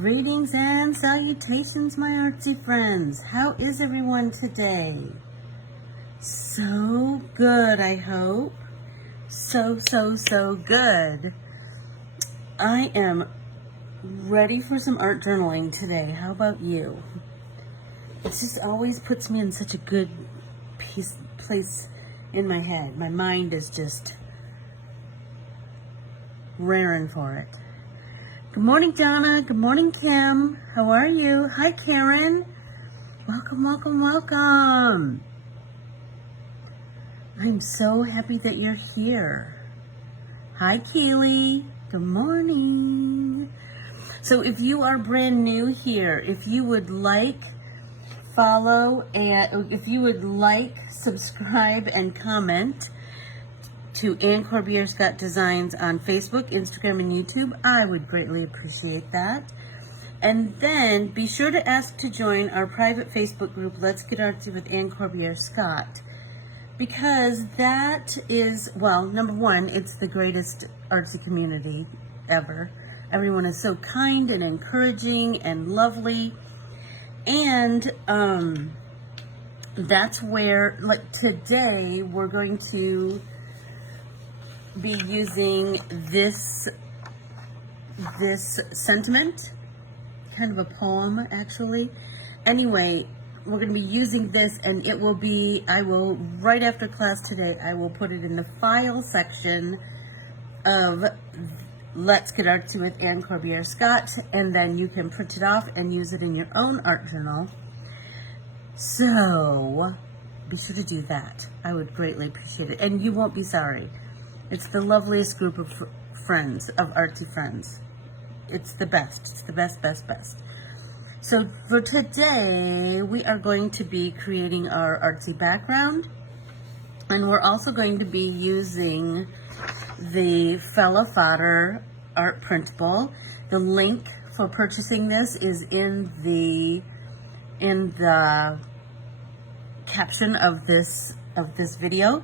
Greetings and salutations, my artsy friends. How is everyone today? So good, I hope. So good. I am ready for some art journaling today. How about you? It just always puts me in such a good place in my head. My mind is just raring for it. Good morning, Donna. Good morning, Kim. How are you? Hi, Karen. Welcome. I'm so happy that you're here. Hi, Keely. Good morning. So if you are brand new here, if you would like, follow, and if you would like, subscribe, and comment to Corbiere-Scott Designs on Facebook, Instagram, and YouTube, I would greatly appreciate that. And then be sure to ask to join our private Facebook group, Let's Get Artsy with Corbiere-Scott, because that is, well, number one, it's the greatest artsy community ever. Everyone is so kind and encouraging and lovely. And that's where, like today, we're going to be using this sentiment, kind of a poem actually. Anyway, we're going to be using this, and it will be, right after class today, I will put it in the file section of Let's Get Artsy with Corbiere-Scott, and then you can print it off and use it in your own art journal. So be sure to do that. I would greatly appreciate it, and you won't be sorry. It's the loveliest group of friends, of artsy friends. It's the best. It's the best. So for today, we are going to be creating our artsy background. And we're also going to be using the Fodder art printable. The link for purchasing this is in the caption of this video.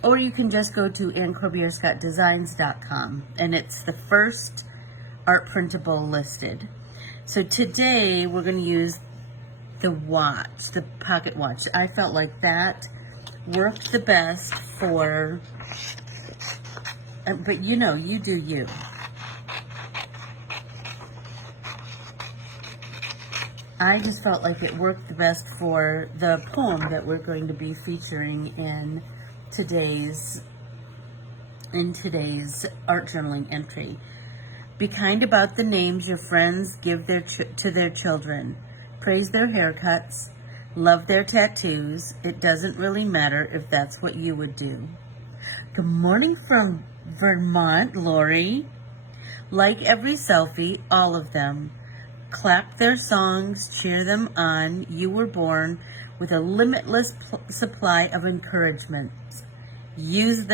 Or you can just go to Corbiere-Scott-Designs.com, and it's the first art printable listed. So today we're going to use the watch, the pocket watch. I felt like that worked the best for, but you know, you do you. I just felt like it worked the best for the poem that we're going to be featuring in today's art journaling entry. Be kind about the names your friends give to their children. Praise their haircuts. Love their tattoos. It doesn't really matter if that's what you would do. Good morning from Vermont, Lori. Like every selfie, all of them. Clap their songs, cheer them on. You were born with a limitless supply of encouragement. Use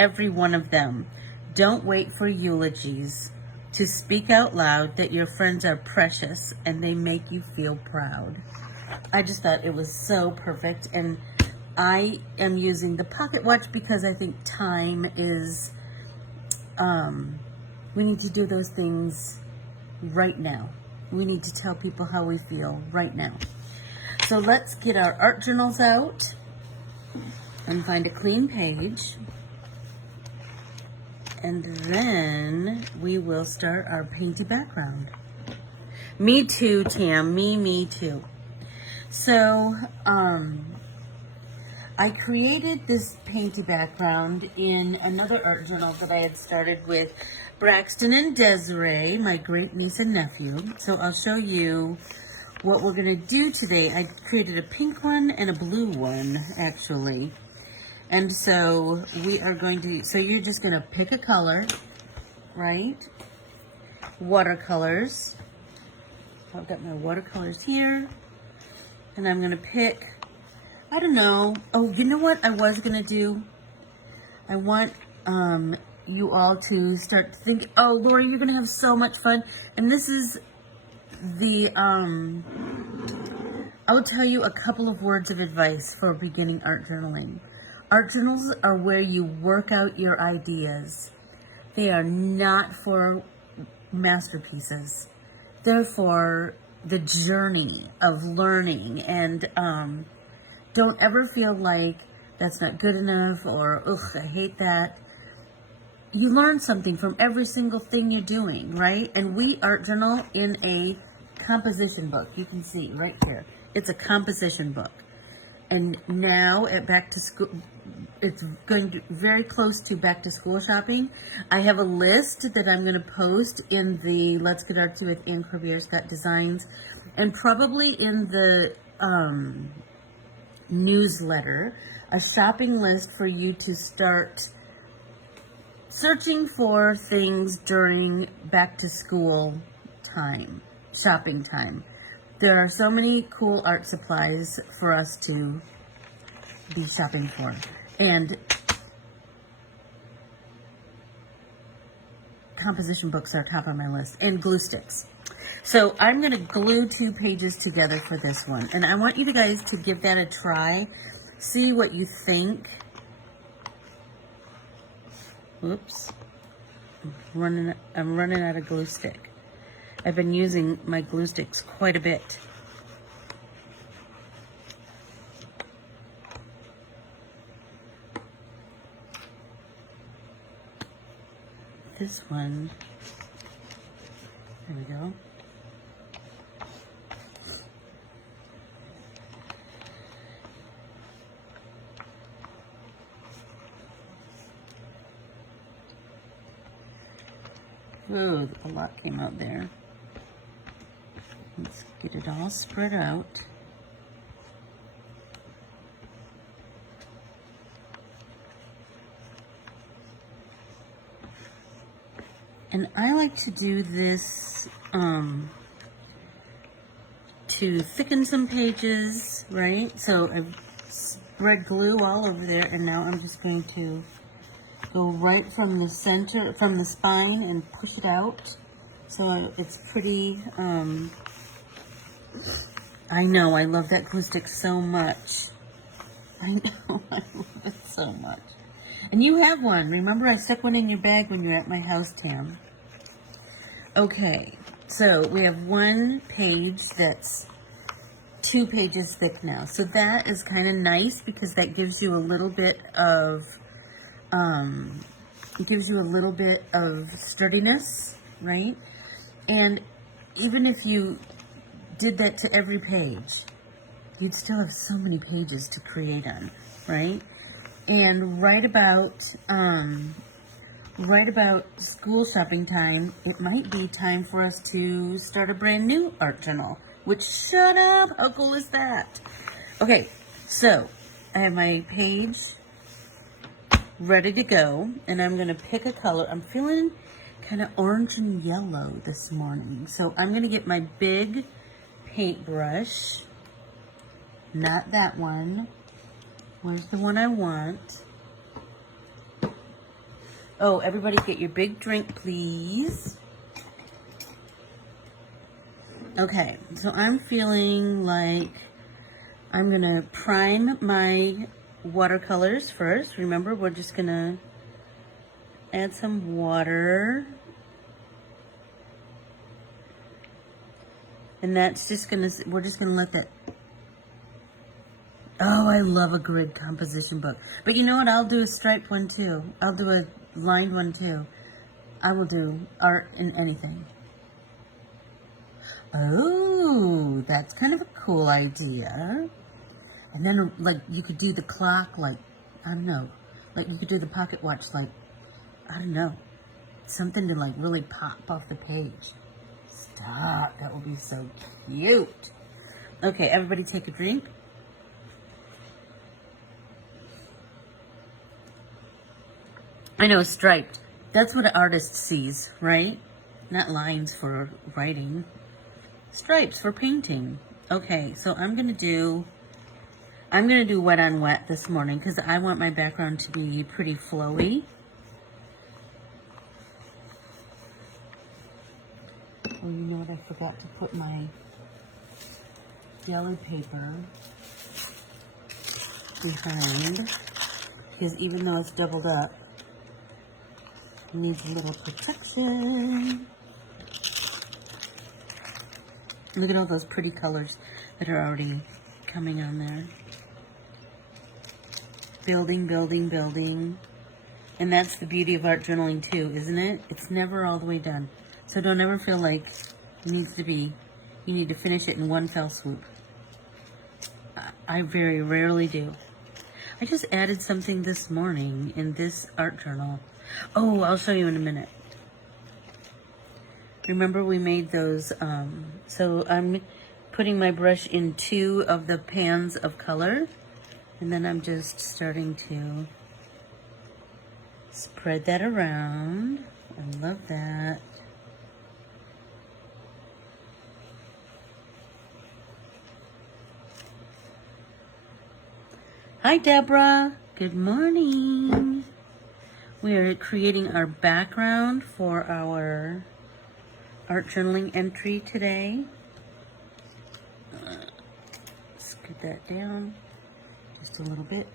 every one of them. Don't wait for eulogies. To speak out loud that your friends are precious and they make you feel proud. I just thought it was so perfect, and I am using the pocket watch because I think time is, we need to do those things right now. We need to tell people how we feel right now. So let's get our art journals out and find a clean page. And then we will start our painty background. Me too, Tam. Me too. So, I created this painty background in another art journal that I had started with Braxton and Desiree, my great niece and nephew. So I'll show you what we're going to do today. I created a pink one and a blue one, actually. And so we are going to, so you're just going to pick a color, right? Watercolors. I've got my watercolors here. And I'm going to pick, I don't know. Oh, you know what I was going to do? I want you all to start thinking, oh, Lori, you're going to have so much fun. And this is the, I will tell you a couple of words of advice for beginning art journaling. Art journals are where you work out your ideas. They are not for masterpieces. they're for the journey of learning, and don't ever feel like that's not good enough or, ugh, I hate that. You learn something from every single thing you're doing, right? And we art journal in a composition book. You can see right here. It's a composition book. And now at back to school, it's going to, very close to back to school shopping. I have a list that I'm going to post in the Let's Get Artsy with Ann Corbiere-Scott Designs, and probably in the newsletter, a shopping list for you to start searching for things during back to school time, shopping time. There are so many cool art supplies for us to be shopping for. And composition books are top of my list. And glue sticks. So I'm going to glue 2 pages together for this one. And I want you guys to give that a try. See what you think. Oops. I'm running out of glue stick. I've been using my glue sticks quite a bit. This one, there we go. Ooh, a lot came out there. Let's get it all spread out. And I like to do this to thicken some pages, right? So I've spread glue all over there, and now I'm just going to go right from the center, from the spine, and push it out. So it's pretty, I know, I love that glue stick so much. I know, I love it so much. And you have one. Remember, I stuck one in your bag when you were at my house, Tam. Okay, so we have one page that's 2 pages thick now. So that is kind of nice because that gives you a little bit of, sturdiness, right? And even if you did that to every page, you'd still have so many pages to create on, right? And right about school shopping time, it might be time for us to start a brand new art journal. Which, shut up, how cool is that? Okay, so I have my page ready to go, and I'm gonna pick a color. I'm feeling kind of orange and yellow this morning, so I'm gonna get my big paintbrush. Not that one. Where's the one I want? Oh, everybody get your big drink, please. Okay, so I'm feeling like I'm gonna prime my watercolors first. Remember, we're just gonna add some water. And that's just gonna, we're just gonna let that. Oh, I love a grid composition book. But you know what? I'll do a striped one too. I'll do a lined one too. I will do art in anything. Oh, that's kind of a cool idea. And then, like, you could do the clock, like, I don't know. Like, you could do the pocket watch, like, I don't know. Something to, like, really pop off the page. Stop. That would be so cute. Okay, everybody take a drink. I know, striped. That's what an artist sees, right? Not lines for writing. Stripes for painting. Okay, so I'm gonna do wet on wet this morning because I want my background to be pretty flowy. Oh, you know what? I forgot to put my yellow paper behind because even though it's doubled up, it needs a little protection. Look at all those pretty colors that are already coming on there. Building, building, building. And that's the beauty of art journaling too, isn't it? It's never all the way done. So don't ever feel like it needs to be, you need to finish it in one fell swoop. I very rarely do. I just added something this morning in this art journal. Oh, I'll show you in a minute. Remember we made those, so I'm putting my brush in 2 of the pans of color, and then I'm just starting to spread that around. I love that. Hi, Deborah. Good morning. We are creating our background for our art journaling entry today. Scoot that down just a little bit.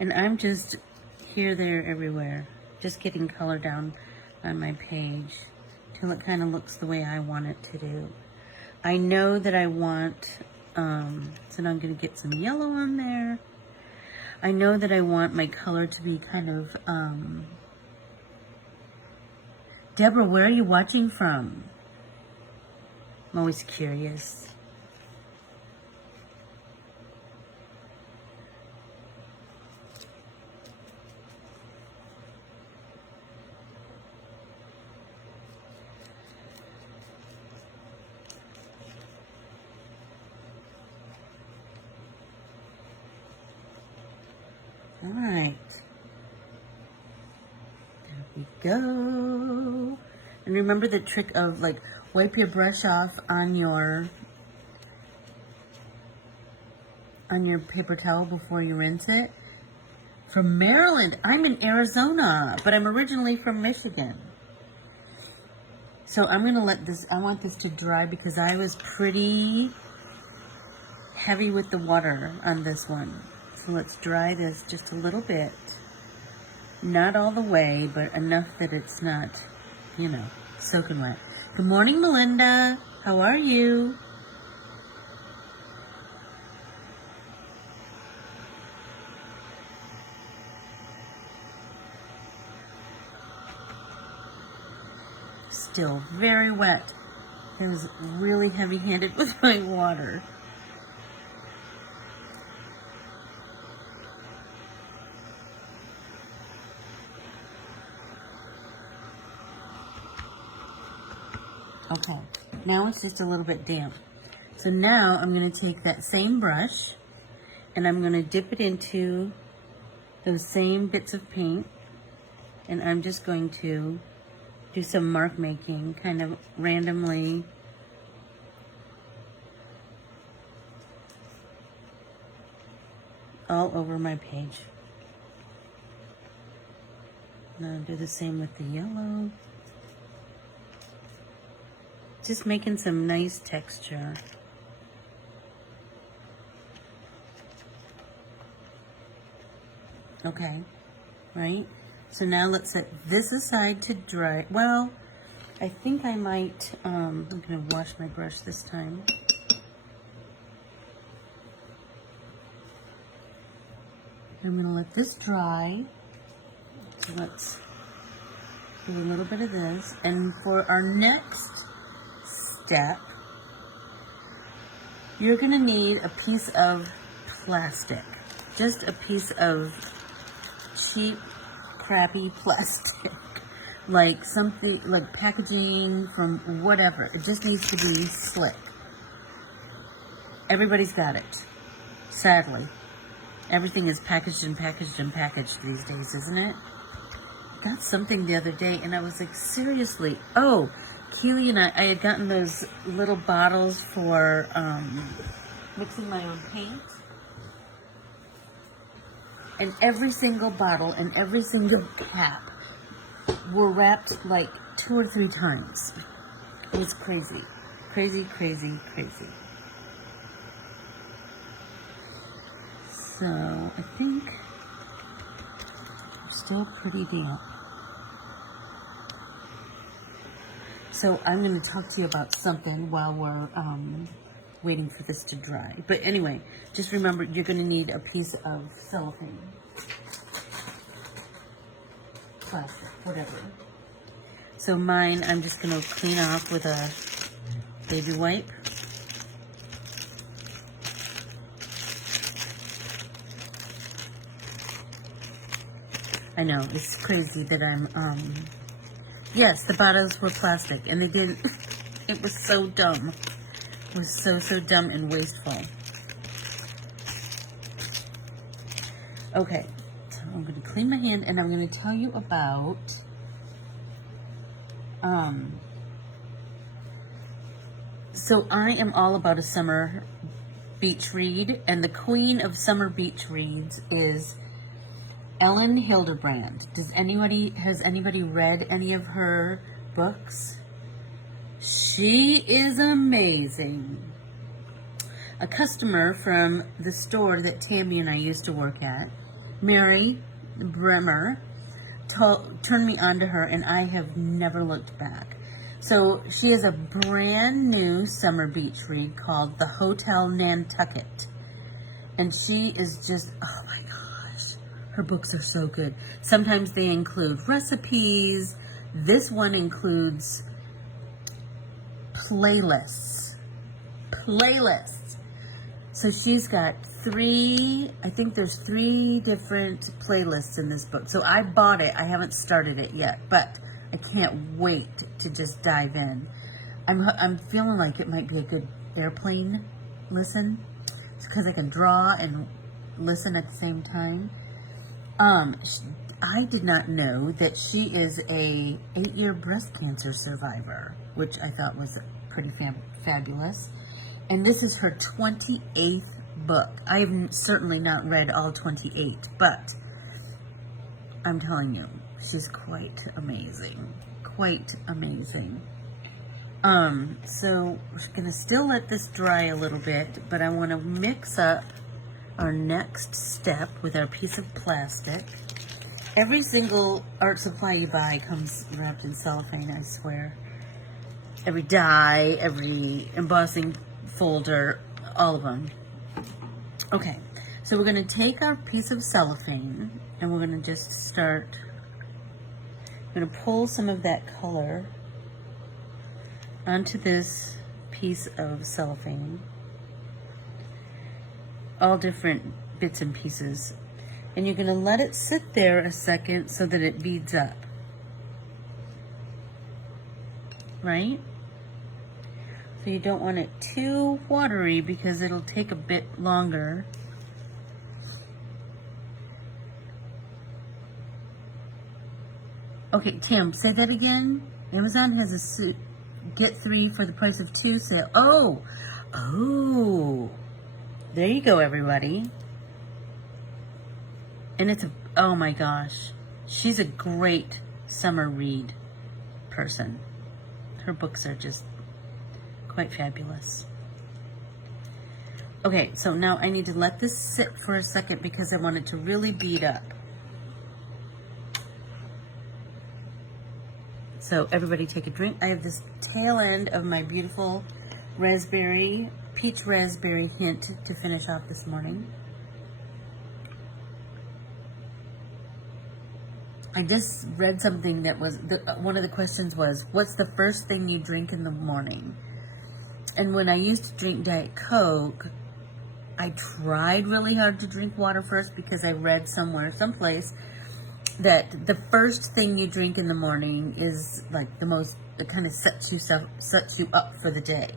And I'm just here, there, everywhere, just getting color down on my page till it kind of looks the way I want it to do. I know that I want, so now I'm going to get some yellow on there. I know that I want my color to be kind of, Deborah, where are you watching from? I'm always curious. All right, there we go. And remember the trick of like wipe your brush off on your paper towel before you rinse it. From Maryland, I'm in Arizona, but I'm originally from Michigan. So I'm gonna let this, I want this to dry because I was pretty heavy with the water on this one. So let's dry this just a little bit. Not all the way, but enough that it's not, you know, soaking wet. Good morning, Melinda. How are you? Still very wet. I was really heavy-handed with my water. Okay, now it's just a little bit damp. So now I'm going to take that same brush and I'm going to dip it into those same bits of paint, and I'm just going to do some mark making kind of randomly. All over my page. And I'll do the same with the yellow. Just making some nice texture. Okay, right? So now let's set this aside to dry. Well, I think I might, I'm gonna wash my brush this time. I'm gonna let this dry. So let's do a little bit of this. And for our next step, you're gonna need a piece of plastic. Just a piece of cheap, crappy plastic. Like something, like packaging from whatever. It just needs to be slick. Everybody's got it, sadly. Everything is packaged and packaged and packaged these days, isn't it? Got something the other day and I was like, seriously? Oh, Keely and I had gotten those little bottles for mixing my own paint. And every single bottle and every single cap were wrapped like 2 or 3 times. It was crazy. Crazy, crazy, crazy. So I think we're still pretty damp. So I'm going to talk to you about something while we're waiting for this to dry. But anyway, just remember you're going to need a piece of cellophane. Plastic, whatever. So mine, I'm just going to clean off with a baby wipe. I know, it's crazy that I'm, yes, the bottles were plastic, and they didn't, it was so dumb. It was so dumb and wasteful. Okay, so I'm going to clean my hand, and I'm going to tell you about, so I am all about a summer beach read, and the queen of summer beach reads is Ellen Hilderbrand. Has anybody read any of her books? She is amazing. A customer from the store that Tammy and I used to work at, Mary Bremer, turned me on to her, and I have never looked back. So she has a brand new summer beach read called The Hotel Nantucket. And she is just, oh my gosh, her books are so good. Sometimes they include recipes. This one includes playlists. So she's got I think there's 3 different playlists in this book. So I bought it. I haven't started it yet, but I can't wait to just dive in. I'm feeling like it might be a good airplane listen, because I can draw and listen at the same time. I did not know that she is a 8-year breast cancer survivor, which I thought was pretty fabulous. And this is her 28th book. I have certainly not read all 28, but I'm telling you, she's quite amazing. Quite amazing. So we're going to still let this dry a little bit, but I want to mix up our next step with our piece of plastic. Every single art supply you buy comes wrapped in cellophane, I swear. Every die, every embossing folder, all of them. Okay, so we're going to take our piece of cellophane and we're going to just start, I'm going to pull some of that color onto this piece of cellophane. All different bits and pieces. And you're going to let it sit there a second so that it beads up. Right? So you don't want it too watery because it'll take a bit longer. Okay, Tim, say that again. Amazon has a suit. Get 3 for the price of 2 sale. Oh. There you go, everybody. And it's oh my gosh. She's a great summer read person. Her books are just quite fabulous. Okay, so now I need to let this sit for a second because I want it to really bead up. So everybody take a drink. I have this tail end of my beautiful peach raspberry hint to finish off this morning. I just read something that was, one of the questions was, what's the first thing you drink in the morning? And when I used to drink Diet Coke, I tried really hard to drink water first because I read someplace, that the first thing you drink in the morning is like it kind of sets you up for the day.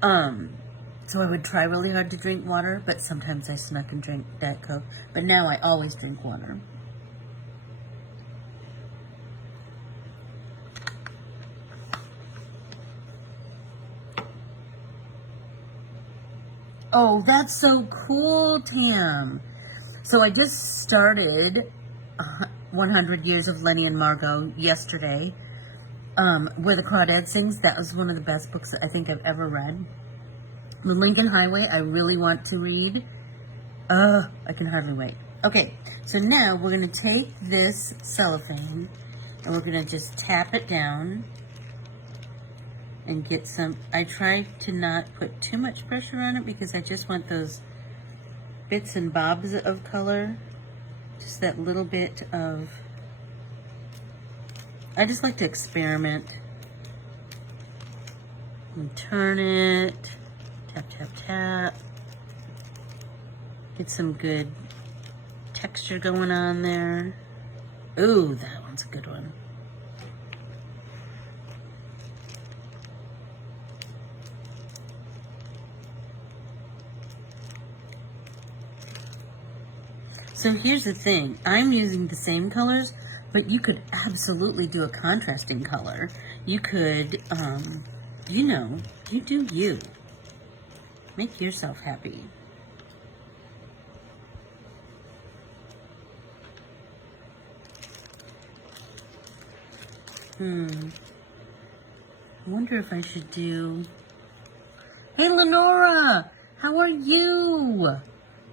So I would try really hard to drink water, but sometimes I snuck and drank Diet Coke. But now I always drink water. Oh, that's so cool, Tam. So I just started 100 Years of Lenny and Margot yesterday, where the Crawdad Sings. That was one of the best books I think I've ever read. The Lincoln Highway, I really want to read. I can hardly wait. Okay, so now we're going to take this cellophane and we're going to just tap it down and get some. I try to not put too much pressure on it because I just want those bits and bobs of color. Just that little bit of, I just like to experiment. And turn it, tap, tap, tap. Get some good texture going on there. Ooh, that one's a good one. So here's the thing, I'm using the same colors, but you could absolutely do a contrasting color. You could, you know, you do you. Make yourself happy. I wonder if I should do... Hey, Lenora! How are you?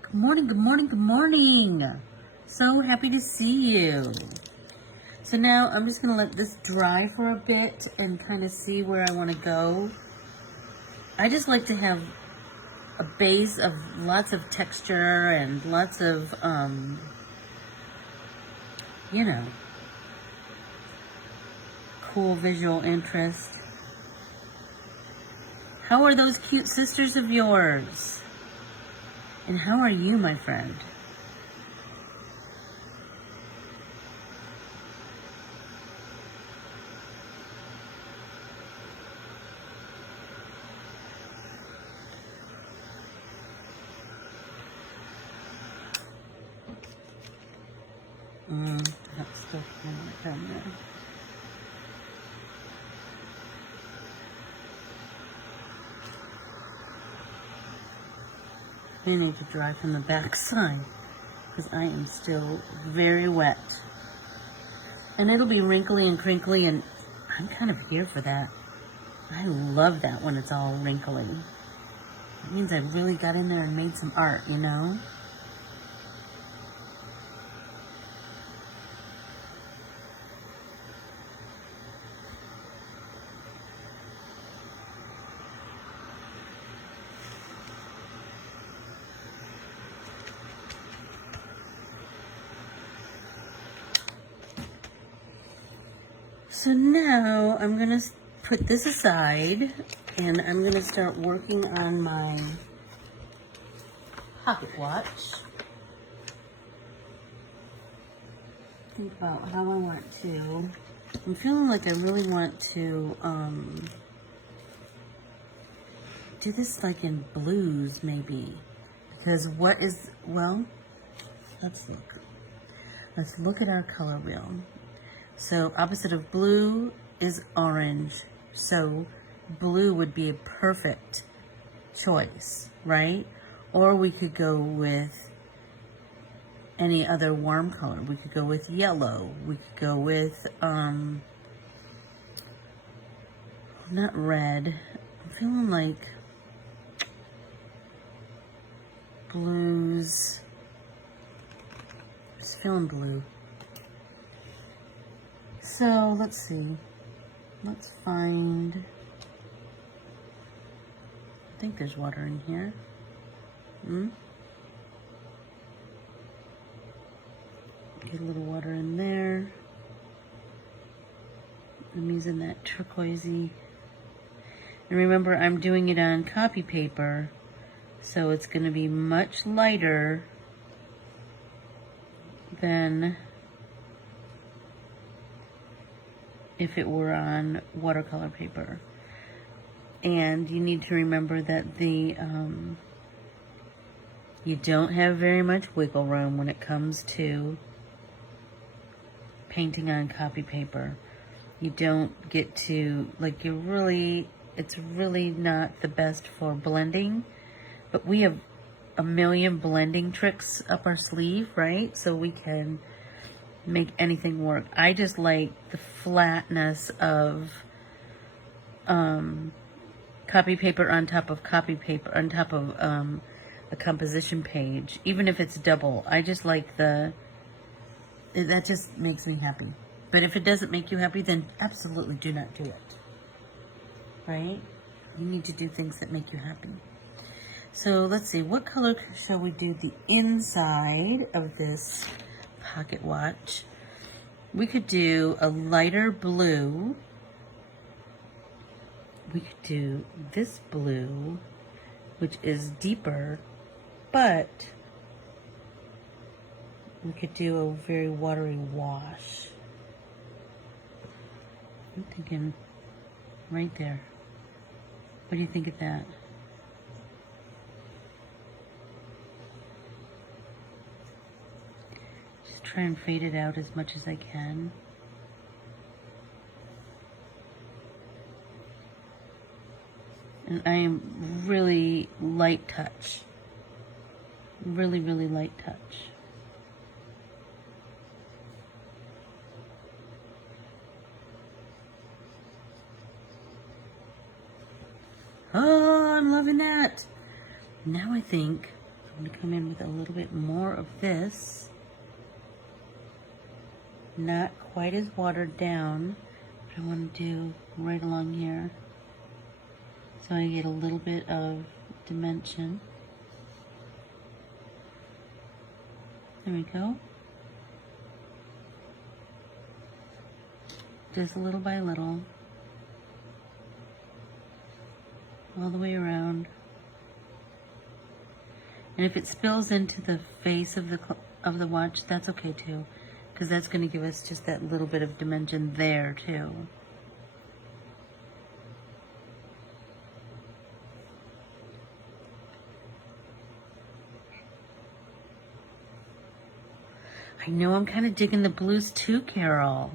Good morning, good morning, good morning. So happy to see you. So now I'm just going to let this dry for a bit and kind of see where I want to go. I just like to have a base of lots of texture and lots of, you know, cool visual interest. How are those cute sisters of yours? And how are you, my friend? That's still kind of down there. I need to dry from the back side because I am still very wet. And it'll be wrinkly and crinkly, and I'm kind of here for that. I love that when it's all wrinkly. It means I really got in there and made some art, you know? So now I'm going to put this aside and I'm going to start working on my pocket watch. Think about how I want to. I'm feeling like I really want to do this like in blues maybe. Because what is, well, let's look. Let's look at our color wheel. So opposite of blue is orange. So blue would be a perfect choice, right? Or we could go with any other warm color. We could go with yellow. We could go with, not red. I'm feeling like blues. Just feeling blue. So let's see. Let's find. I think there's water in here. Get a little water in there. I'm using that turquoisey. And remember, I'm doing it on copy paper, so it's going to be much lighter than if it were on watercolor paper. And you need to remember that the you don't have very much wiggle room when it comes to painting on copy paper. You don't get to, like, it's really not the best for blending, but we have a million blending tricks up our sleeve, right? So we can make anything work. I just like the flatness of copy paper on top of copy paper on top of a composition page, even if it's double. I just like that just makes me happy. But if it doesn't make you happy, then absolutely do not do it. Right? You need to do things that make you happy. So let's see, what color shall we do the inside of this pocket watch? We could do a lighter blue. We could do this blue, which is deeper, but we could do a very watery wash. I'm thinking right there. What do you think of that? Just try and fade it out as much as I can. And I am really light touch. Really, really light touch. Oh, I'm loving that. Now I think I'm going to come in with a little bit more of this. Not quite as watered down, but I want to do right along here. So I get a little bit of dimension. There we go. Just little by little. All the way around. And if it spills into the face of the watch, that's okay too, because that's going to give us just that little bit of dimension there too. I know I'm kind of digging the blues too, Carol.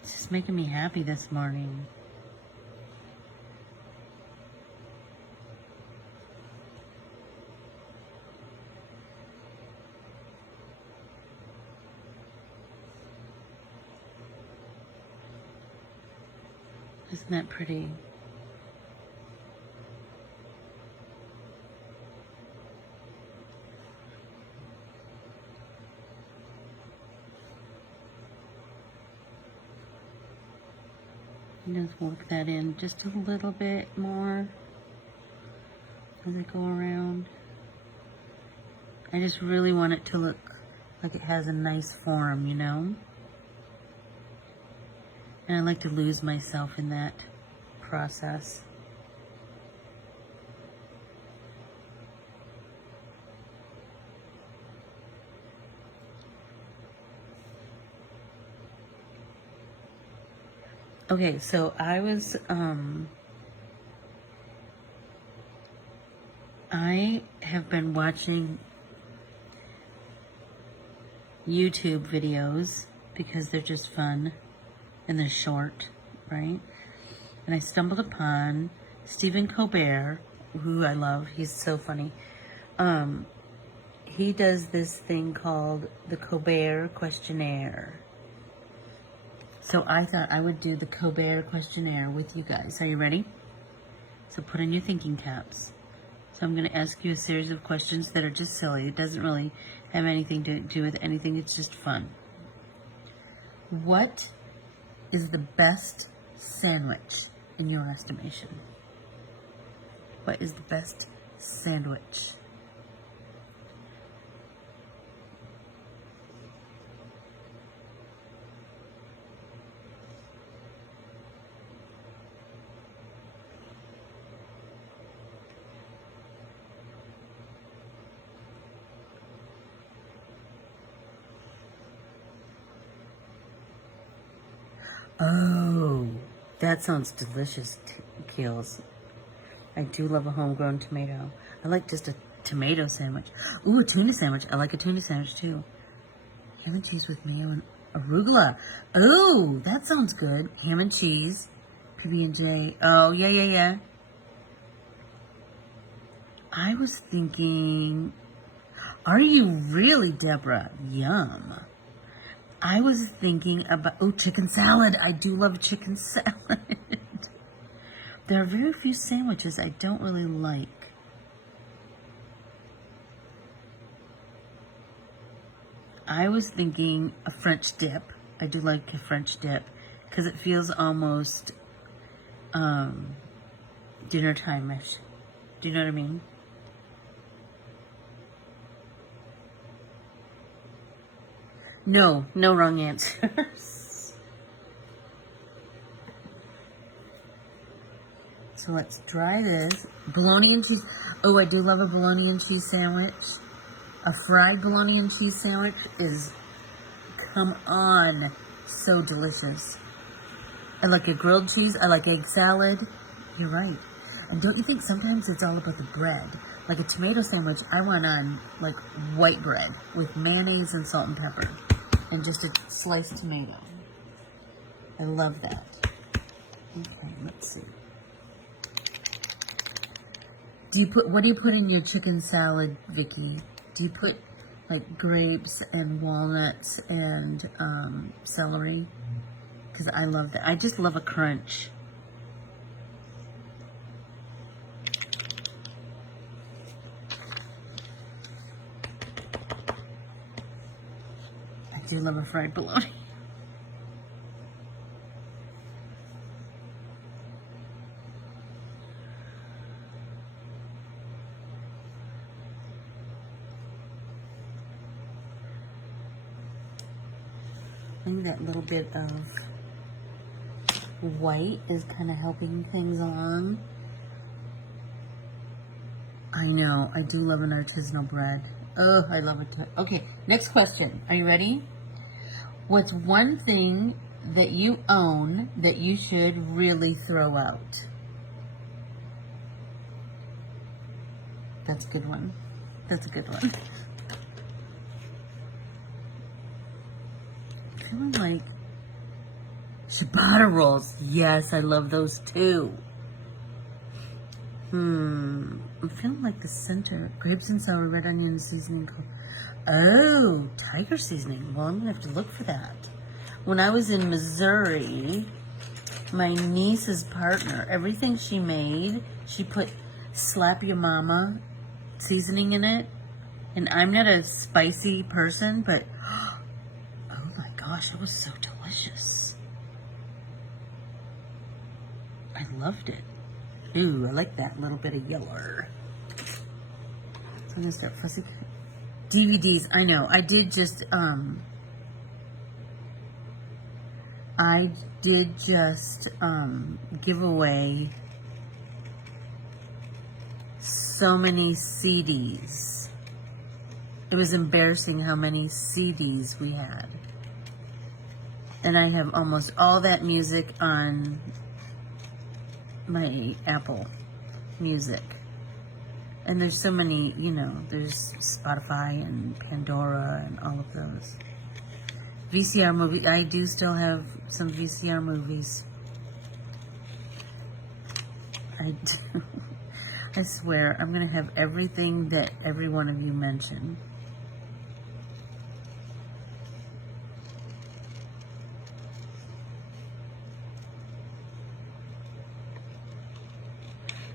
It's just making me happy this morning. Isn't that pretty? Just work that in just a little bit more as I go around. I just really want it to look like it has a nice form, you know? And I like to lose myself in that process. Okay, so I was, I have been watching YouTube videos because they're just fun and they're short, right? And I stumbled upon Stephen Colbert, who I love. He's so funny. He does this thing called the Corbiere Questionnaire. So I thought I would do the Corbiere Questionnaire with you guys. Are you ready? So put on your thinking caps. So I'm going to ask you a series of questions that are just silly. It doesn't really have anything to do with anything. It's just fun. What is the best sandwich in your estimation? What is the best sandwich? Oh, that sounds delicious, Keels. I do love a homegrown tomato. I like just a tomato sandwich. Ooh, a tuna sandwich. I like a tuna sandwich too. Ham and cheese with mayo and arugula. Oh, that sounds good. Ham and cheese, PB&J. Oh, yeah. I was thinking, are you really, Deborah? Yum. I was thinking about, chicken salad. I do love chicken salad. There are very few sandwiches I don't really like. I was thinking a French dip. I do like a French dip because it feels almost dinner time-ish. Do you know what I mean? No wrong answers. So let's try this. Bologna and cheese. Oh, I do love a bologna and cheese sandwich. A fried bologna and cheese sandwich is, come on, so delicious. I like a grilled cheese. I like egg salad. You're right. And don't you think sometimes it's all about the bread? Like a tomato sandwich, I want on like white bread with mayonnaise and salt and pepper. And just a sliced tomato. I love that. Okay, let's see. What do you put in your chicken salad, Vicky? Do you put like grapes and walnuts and celery? Because I love that. I just love a crunch. I do love a fried bologna. I think that little bit of white is kind of helping things along. I know, I do love an artisanal bread. Oh, I love it too. Okay, next question. Are you ready? What's one thing that you own that you should really throw out? That's a good one. That's a good one. Feeling like ciabatta rolls. Yes, I love those too. I'm feeling like the center. Grapes and celery, red onion seasoning. Oh, tiger seasoning. Well, I'm gonna have to look for that. When I was in Missouri, my niece's partner, everything she made, she put Slap Your Mama seasoning in it. And I'm not a spicy person, but gosh, that was so delicious. I loved it. Ooh, I like that little bit of yellow. So I'm gonna start fussy. DVDs, I know. I did just give away so many CDs. It was embarrassing how many CDs we had. And I have almost all that music on my Apple Music. And there's so many, you know, there's Spotify and Pandora and all of those. VCR movie, I do still have some VCR movies. I do. I swear, I'm going to have everything that every one of you mentioned.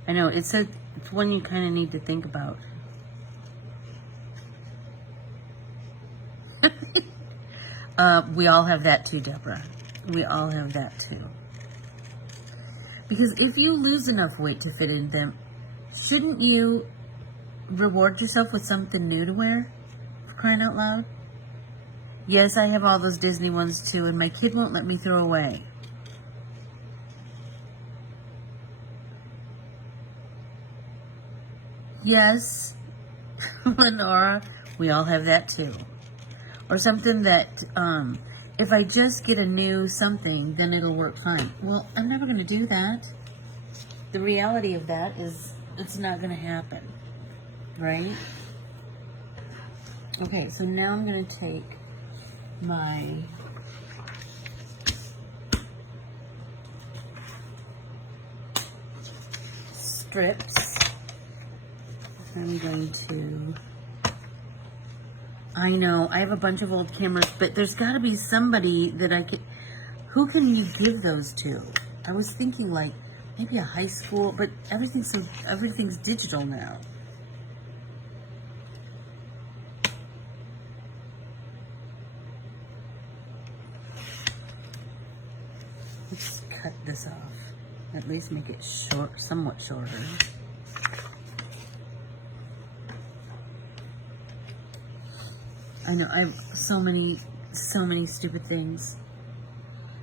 I know, it's one you kind of need to think about. We all have that too, Deborah. We all have that too. Because if you lose enough weight to fit in them, shouldn't you reward yourself with something new to wear? For crying out loud. Yes, I have all those Disney ones too, and my kid won't let me throw away. Yes, Lenora, we all have that too. Or something that, if I just get a new something, then it'll work fine. Well, I'm never going to do that. The reality of that is it's not going to happen, right? Okay, so now I'm going to take my strips. I'm going to, I know, I have a bunch of old cameras, but there's got to be somebody that I can, who can you give those to? I was thinking like maybe a high school, but everything's digital now. cut this off. At least make it short, somewhat shorter. I know, I have so many stupid things.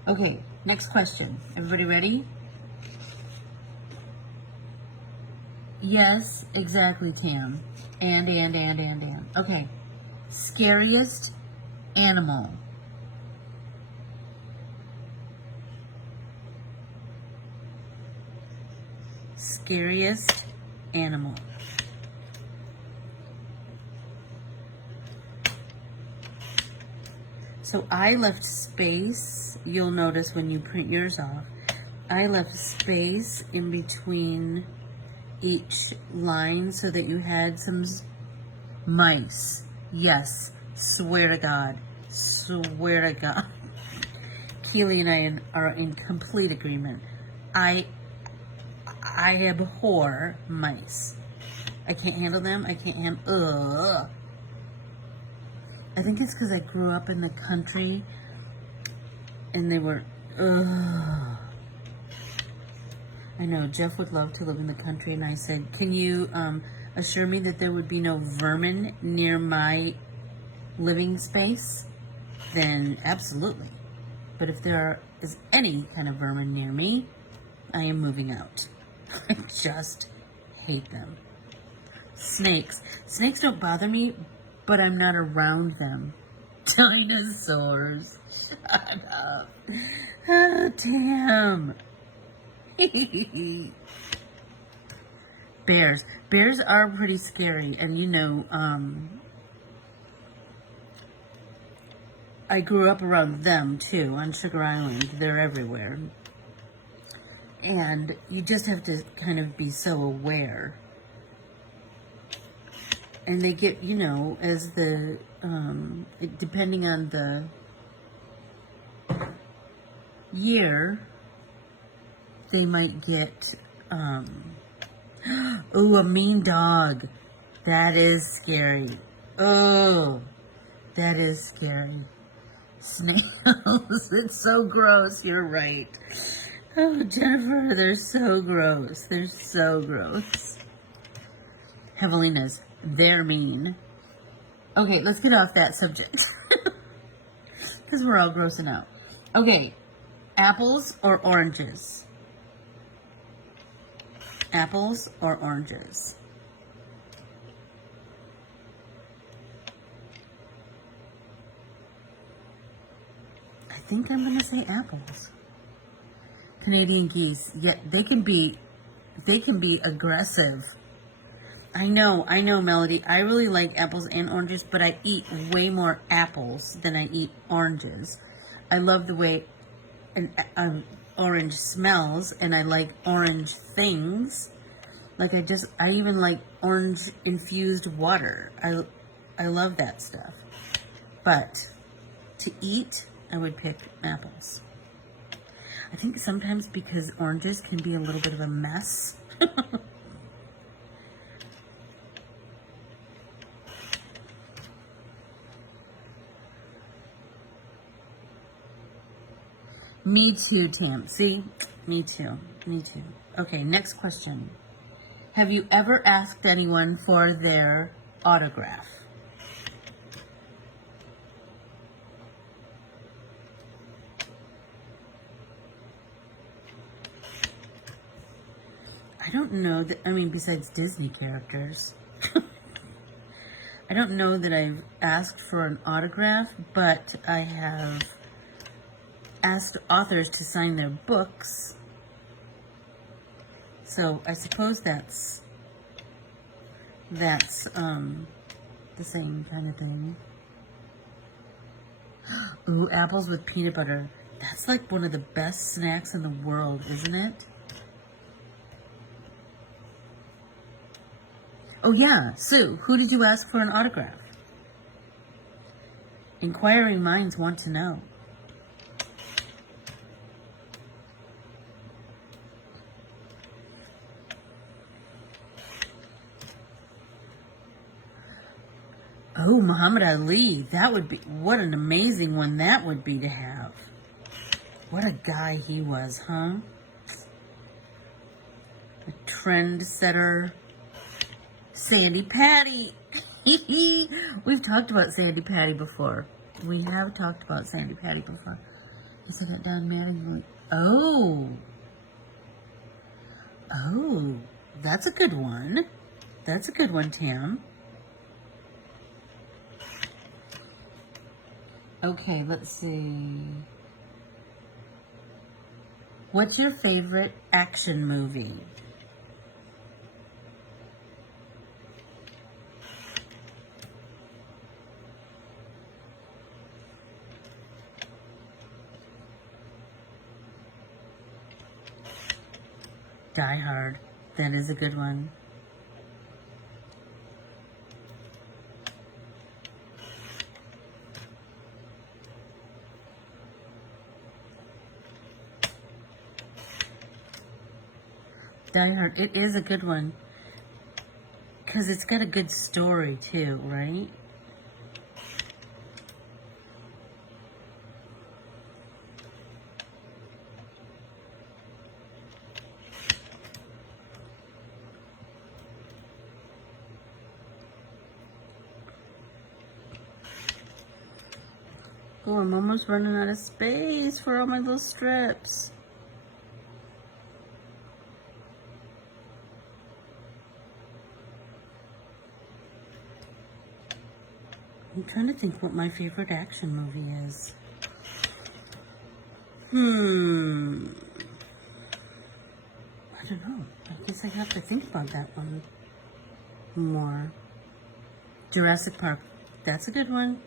Okay, next question. Everybody ready? Yes, exactly, Tam. And. Okay. Scariest animal. Scariest animal. So I left space. You'll notice when you print yours off, I left space in between each line so that you had some mice. Yes, swear to God. Swear to God. Keely and I are in complete agreement. I abhor mice. I can't handle them. I can't handle. I think it's because I grew up in the country, and they were. I know Jeff would love to live in the country, and I said, "Can you assure me that there would be no vermin near my living space?" Then absolutely. But if there is any kind of vermin near me, I am moving out. I just hate them. Snakes. Snakes don't bother me, but I'm not around them. Dinosaurs. Shut up. Oh, damn. Bears. Bears are pretty scary, and you know, I grew up around them too on Sugar Island. They're everywhere. And you just have to kind of be so aware. And they get, you know, as the, depending on the year, they might get, oh, a mean dog. That is scary. Oh, that is scary. Snails. It's so gross. You're right. Oh, Jennifer, they're so gross. They're so gross. Javelinas, they're mean. Okay, let's get off that subject. Because we're all grossing out. Okay, apples or oranges? Apples or oranges? I think I'm going to say apples. Canadian geese, yeah, they can be aggressive. I know, Melody. I really like apples and oranges, but I eat way more apples than I eat oranges. I love the way an orange smells, and I like orange things. Like I even like orange infused water. I love that stuff. But to eat, I would pick apples. I think sometimes because oranges can be a little bit of a mess. Me too, Tam. See? Me too. Me too. Okay, next question. Have you ever asked anyone for their autograph? I don't know that, I mean, besides Disney characters. I don't know that I've asked for an autograph, but I have asked authors to sign their books. So I suppose that's the same kind of thing. Ooh, apples with peanut butter. That's like one of the best snacks in the world, isn't it? Oh yeah, Sue, who did you ask for an autograph? Inquiring minds want to know. Oh, Muhammad Ali. That would be, what an amazing one that would be to have. What a guy he was, huh? A trendsetter. Sandy Patty. We've talked about Sandy Patty before. We have talked about Sandy Patty before. Is that down Mattingly? Oh. Oh. That's a good one. That's a good one, Tam. Okay, let's see. What's your favorite action movie? Die Hard. That is a good one. Die Hard. It is a good one. Because it's got a good story, too, right? Oh, I'm almost running out of space for all my little strips. I'm trying to think what my favorite action movie is. I don't know. I guess I have to think about that one more. Jurassic Park. That's a good one.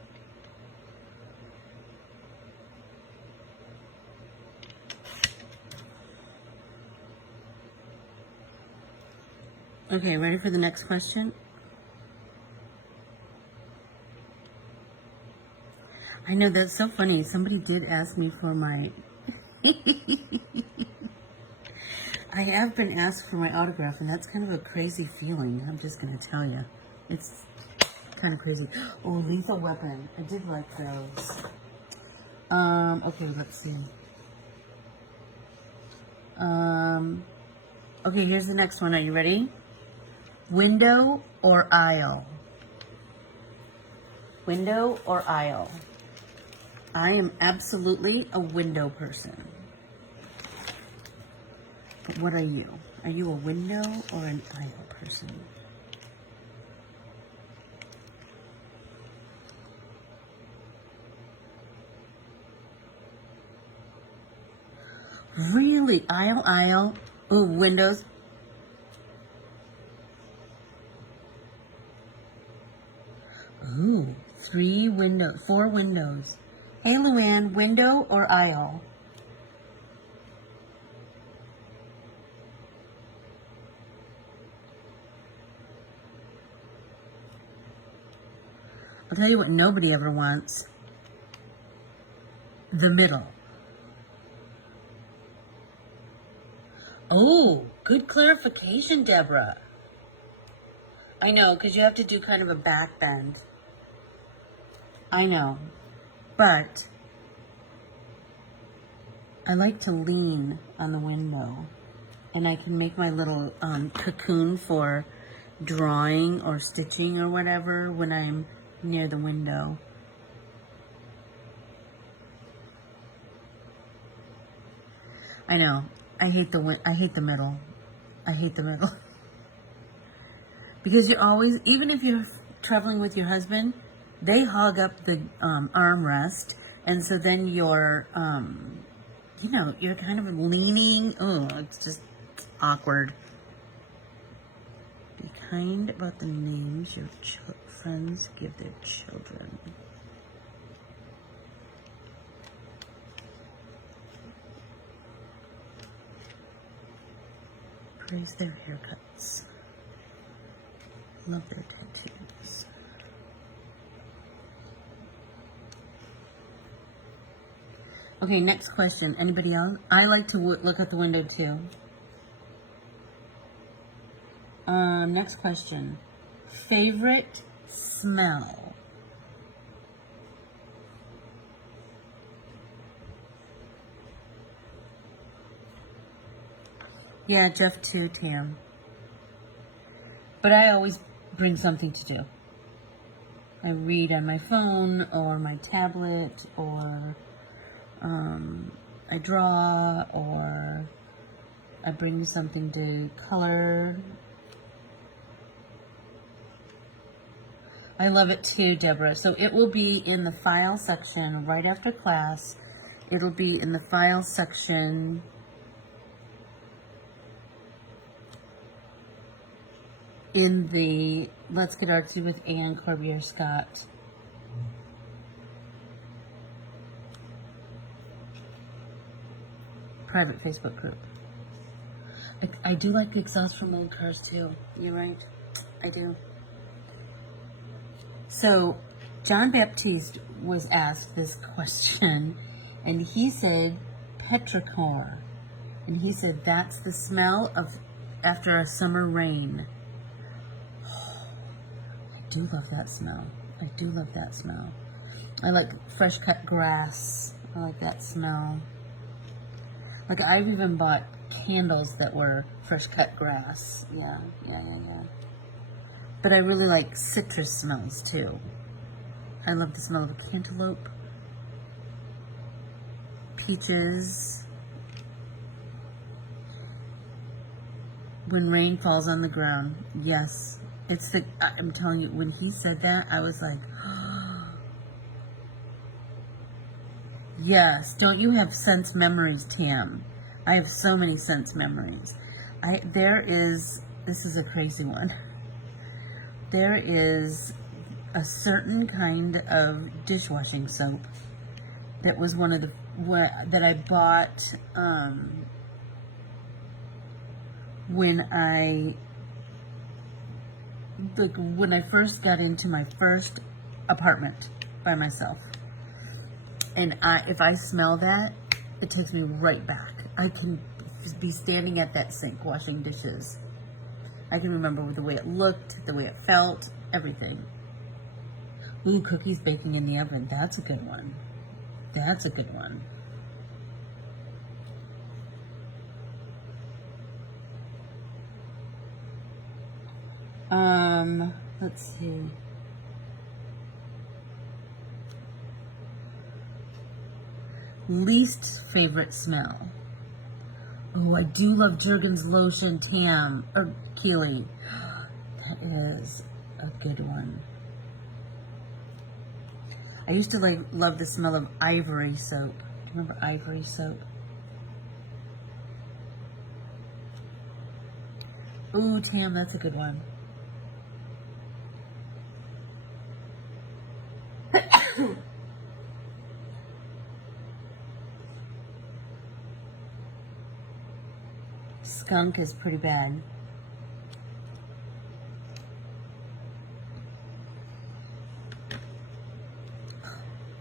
Okay, ready for the next question? I know, that's so funny. Somebody did ask me for my... I have been asked for my autograph, and that's kind of a crazy feeling. I'm just going to tell you. It's kind of crazy. Oh, Lethal Weapon. I did like those. Okay, let's see. Okay, here's the next one. Are you ready? Window or aisle? Window or aisle? I am absolutely a window person. But what are you? Are you a window or an aisle person? Really? Aisle? Ooh, windows? Ooh, 4 windows. Hey, Luann, window or aisle? I'll tell you what nobody ever wants. The middle. Oh, good clarification, Deborah. I know, because you have to do kind of a back bend. I know, but I like to lean on the window, and I can make my little cocoon for drawing or stitching or whatever when I'm near the window. I know. I hate the middle. I hate the middle. Because you're always, even if you're traveling with your husband, they hog up the armrest, and so then you're, you know, you're kind of leaning. Oh, it's just awkward. Be kind about the names your friends give their children. Praise their haircuts. Love their tattoos. Okay, next question. Anybody else? I like to look out the window too. Next question. Favorite smell? Yeah, Jeff too, Tam. But I always bring something to do. I read on my phone or my tablet, or I draw, or I bring something to color. I love it too, Deborah. So it will be in the file section right after class. It'll be in the file section in the Let's Get Artsy with Anne Corbiere-Scott. Private Facebook group. I do like the exhaust from old cars too. You're right. I do. So, John Baptiste was asked this question, and he said petrichor. And he said that's the smell of after a summer rain. I do love that smell. I do love that smell. I like fresh cut grass. I like that smell. Like, I've even bought candles that were fresh cut grass. Yeah. But I really like citrus smells too. I love the smell of a cantaloupe, peaches. When rain falls on the ground, yes. I'm telling you, when he said that, I was like, yes. Don't you have sense memories, Tam? I have so many sense memories. This is a crazy one. There is a certain kind of dishwashing soap that was that I bought when I first got into my first apartment by myself. And if I smell that, it takes me right back. I can be standing at that sink washing dishes. I can remember the way it looked, the way it felt, everything. Ooh, cookies baking in the oven. That's a good one. That's a good one. Let's see. Least favorite smell. Oh, I do love Jergens lotion, Tam, or Keely. That is a good one. I used to love the smell of Ivory soap. Remember Ivory soap? Ooh, Tam, that's a good one. Skunk is pretty bad.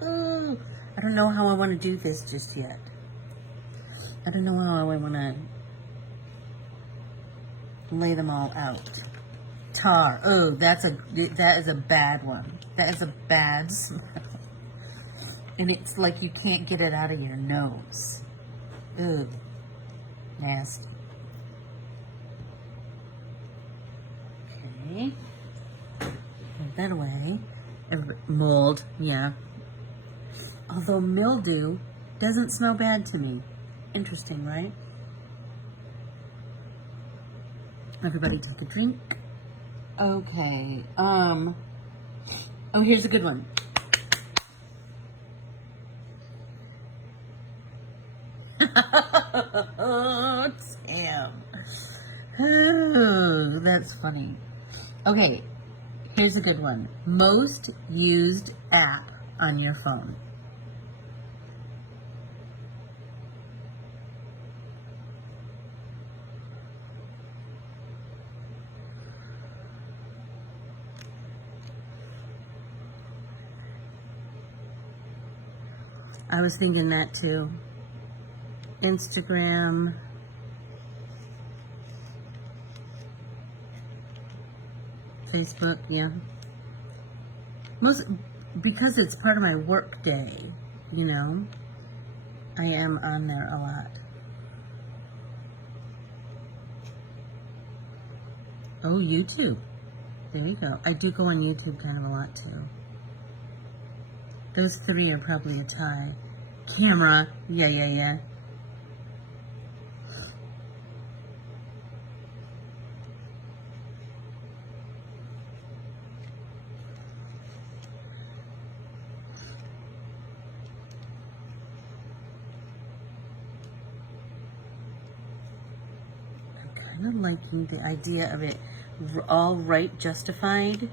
Ooh, I don't know how I want to do this just yet. I don't know how I want to lay them all out. Tar. Oh, that is a bad one. That is a bad smell. And it's like you can't get it out of your nose. Ooh, nasty. Okay. Put that away. Mold, yeah. Although mildew doesn't smell bad to me. Interesting, right? Everybody take a drink. Okay. Oh, here's a good one. Oh, Sam. Oh, that's funny. Okay, here's a good one. Most used app on your phone. I was thinking that too. Instagram. Facebook, yeah. Because it's part of my work day, you know. I am on there a lot. Oh, YouTube. There you go. I do go on YouTube kind of a lot too. Those three are probably a tie. Camera. Yeah. I'm kind of liking the idea of it all right justified.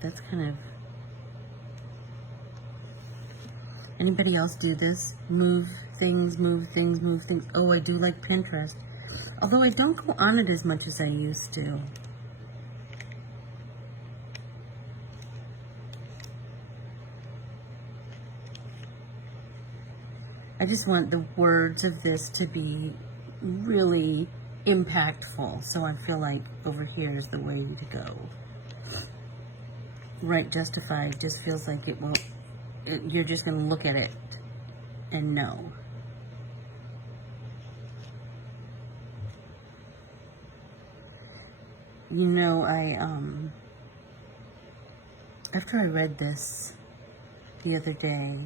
That's kind of... Anybody else do this? Move things. Oh, I do like Pinterest. Although I don't go on it as much as I used to. I just want the words of this to be really impactful. So I feel like over here is the way to go. Right justified just feels like it won't... You're just going to look at it and know. You know, after I read this the other day,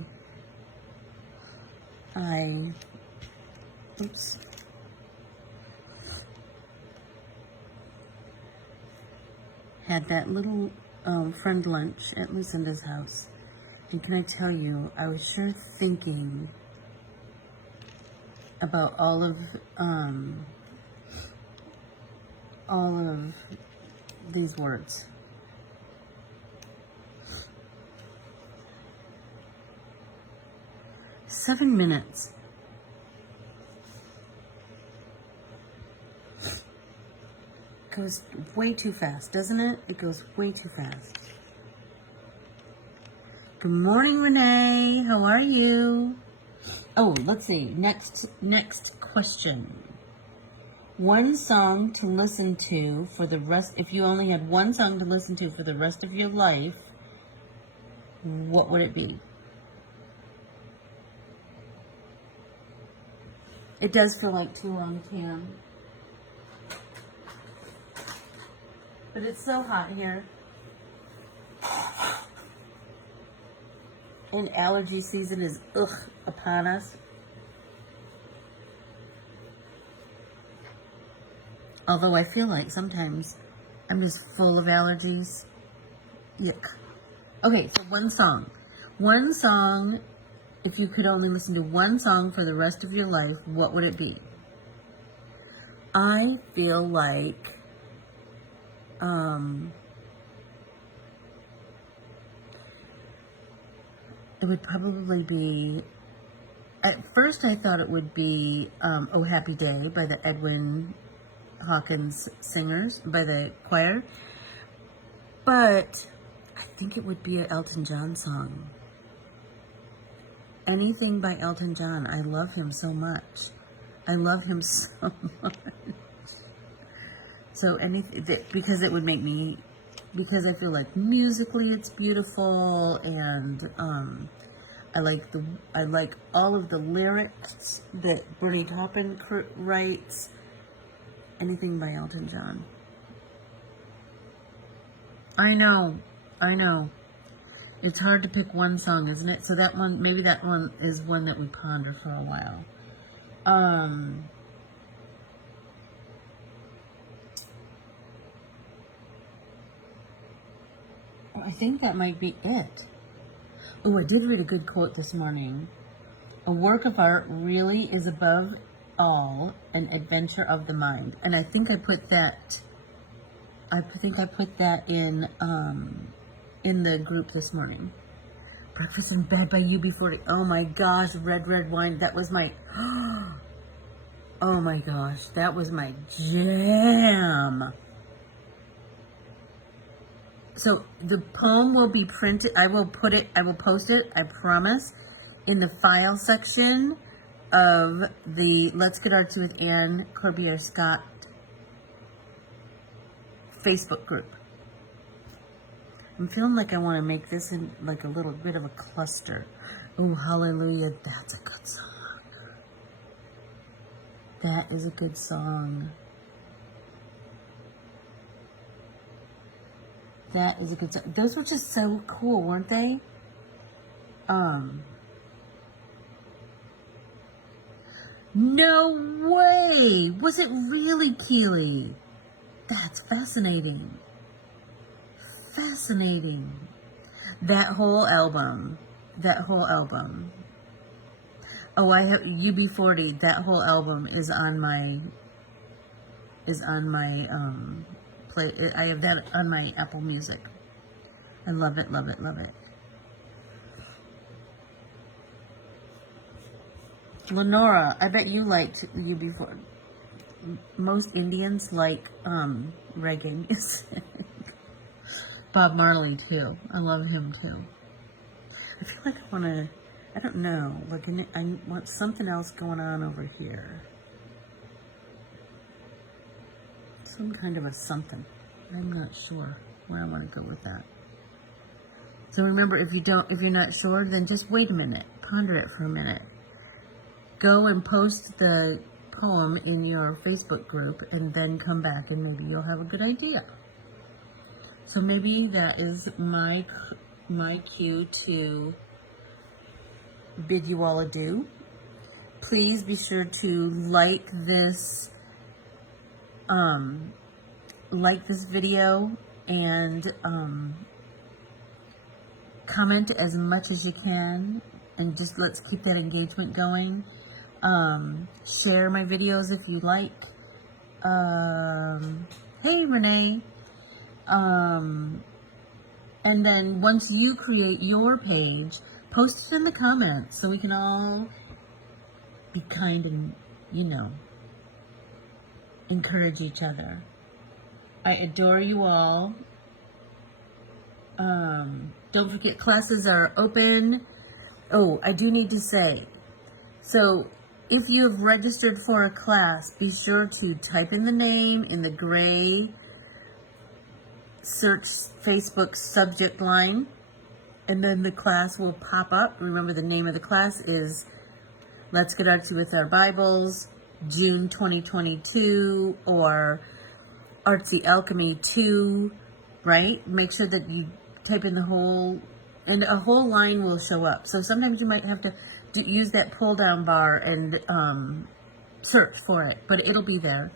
had that little friend lunch at Lucinda's house. And can I tell you, I was sure thinking about all of these words. Seven minutes. Goes way too fast, doesn't it? It goes way too fast. Good morning, Renee. How are you? Oh, let's see. Next question. One song to listen to for the rest, if you only had one song to listen to for the rest of your life, what would it be? It does feel like too long, Tam. But it's so hot here. And allergy season is upon us. Although I feel like sometimes I'm just full of allergies. Yuck. Okay, so one song. One song, if you could only listen to one song for the rest of your life, what would it be? I feel like it would probably be, at first I thought it would be Oh Happy Day by the Edwin Hawkins Singers, by the choir. But I think it would be an Elton John song. Anything by Elton John. I love him so much. I love him so much. So anything, because it would make me, because I feel like musically it's beautiful, and I like all of the lyrics that Bernie Taupin writes. Anything by Elton John. I know. It's hard to pick one song, isn't it? So that one, maybe that one is one that we ponder for a while. I think that might be it. Oh, I did read a good quote this morning. A work of art really is above all an adventure of the mind. And I think I put that in the group this morning. Breakfast in Bed by UB40. Oh my gosh, Red Wine. That was my, oh my gosh, that was my jam. So the poem will be printed. I will post it, I promise, in the file section of the Let's Get Artsy with Anne Corbiere-Scott Facebook group. I'm feeling like I want to make this in like a little bit of a cluster. Oh, hallelujah, that's a good song. That is a good song. That is a good song. Those were just so cool, weren't they? No way! Was it really Keely? That's fascinating. Fascinating. That whole album. Oh, I have UB40. That whole album is on my play. I have that on my Apple Music. I love it, love it, love it. Lenora, I bet you liked UB40. Most Indians like reggae music. Bob Marley too. I love him too. I feel like I want to, I don't know, like I want something else going on over here. Some kind of a something. I'm not sure where I want to go with that. So remember, if you're not sure, then just wait a minute. Ponder it for a minute. Go and post the poem in your Facebook group and then come back and maybe you'll have a good idea. So maybe that is my cue to bid you all adieu. Please be sure to like this video and comment as much as you can, and just let's keep that engagement going. Share my videos if you like. Hey Renee. And then once you create your page, post it in the comments so we can all be kind and, encourage each other. I adore you all. Don't forget, classes are open. Oh, I do need to say, so if you have registered for a class, be sure to type in the name in the gray search Facebook subject line, and then the class will pop up. Remember, the name of the class is Let's Get Artsy with Our Bibles, June 2022, or Artsy Alchemy 2, right? Make sure that you type in the whole, and a whole line will show up. So sometimes you might have to use that pull down bar and search for it, but it'll be there.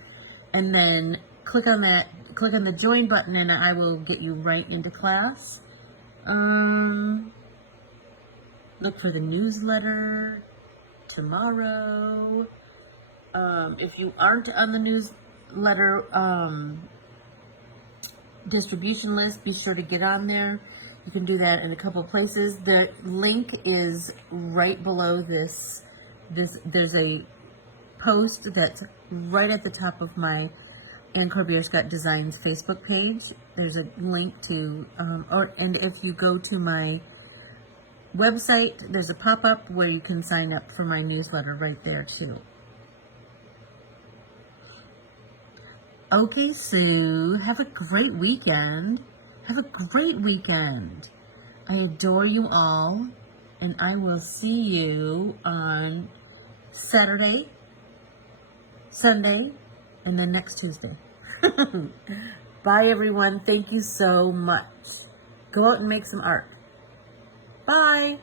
And then click on the join button and I will get you right into class. Look for the newsletter tomorrow. If you aren't on the newsletter distribution list, be sure to get on there. You can do that in a couple places. The link is right below this. There's a post that's right at the top of my and Corbiere-Scott Designs Facebook page. There's a link to, and if you go to my website, there's a pop-up where you can sign up for my newsletter right there too. Okay, Sue, have a great weekend. Have a great weekend. I adore you all, and I will see you on Saturday, Sunday, and then next Tuesday. Bye, everyone. Thank you so much. Go out and make some art. Bye.